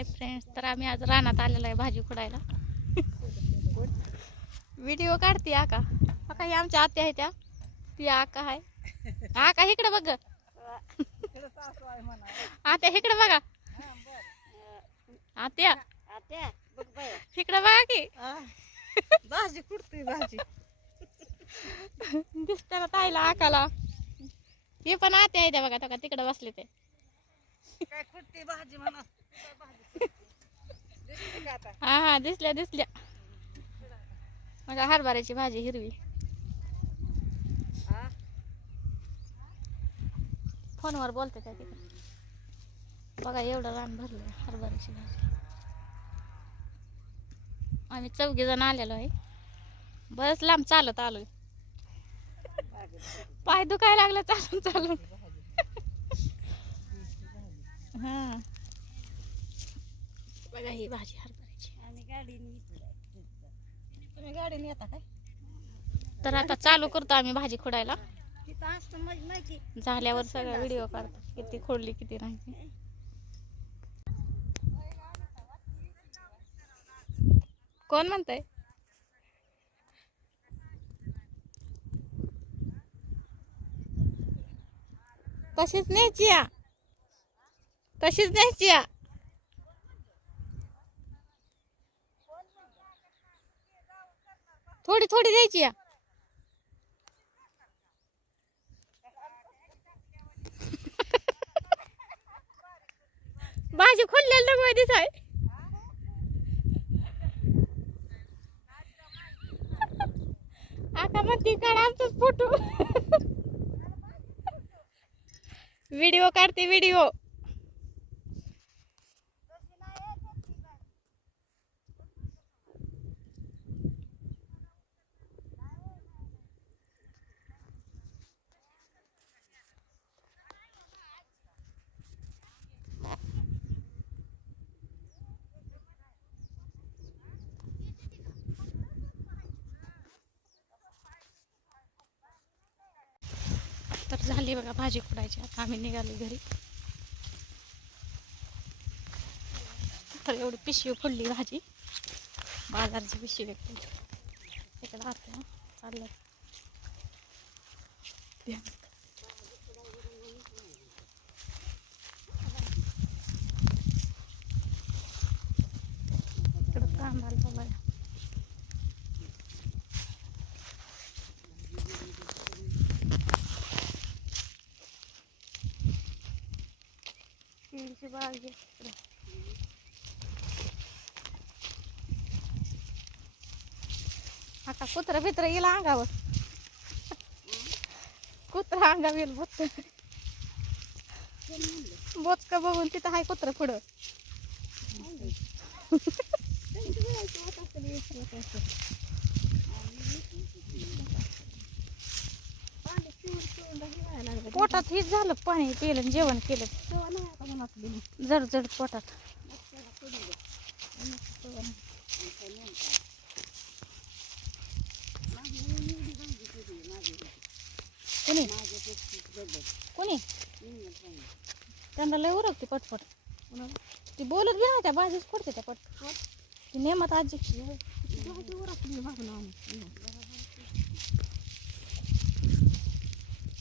Hi friends तर आम्ही आज रानात आलेलो आहे भाजी खुडायला. व्हिडिओ काढते आका. आका ही आमच्या आत्या आहे त्या. ती आका आहे आका इकडे बघ. आत्या इकडे बघा. आत्या. इकडे बघा की. भाजी कुठतोय भाजी? दिसते ना ताईला आकाला. हे पण आत्या आहे त्या बघा तिकडे बसले ते. काय कुठते भाजी म्हणा. का हा हा दिसल्या दिसल्या. माझ्या हरभऱ्याची भाजी हिरवी. हा? फोनवर बोलते त्या तिकडे बघा एवढं रान भरलं हरभऱ्याची भाजी. आम्ही चौघी जण आलेलो आहे. बरंच लांब चालत आलोय. पाय दुखायला लागलं चालून चालून. हा. बघा ही भाजी हरभऱ्याची. आम्ही गाडीने तुम्ही गाडीने येता काय? तर आता चालू करतो आम्ही भाजी खोडायला. तिथं असतं माझी माहिती. झाल्यावर सगळं व्हिडिओ काढतो. किती खोडली किती नाही ते. कोण म्हणतंय? तशीच न्यायची या. तशीच न्यायची या. थोडी थोडी द्यायची या. भाजी खोललेली नको आता काढ आमचाच फ़ोटो. व्हिडिओ काढते व्हिडिओ झाली बघा भाजी खुडायची आता आम्ही निघाली घरी. तर एवढी पिशवी फुडली भाजी. बाजारची पिशवी व्यक्ती इकडे राहते चाललं. इकडं कांदा केळीची बाग आहे इकडे. आता कुत्र बित्र येईल अंगावर कुत्रा अंगावर येईल बोच बोचका बघून तिथं हाय कुत्र पुढं पोटात हेच झालं पाणी केलं आणि जेवण केलं. जड जड पोटात. कोणी? कोणी? त्यांना लय उरकते पटपट. ती बोलत बी नाही त्या भाजीच खोडते त्या पटपट. ती नेमत आजी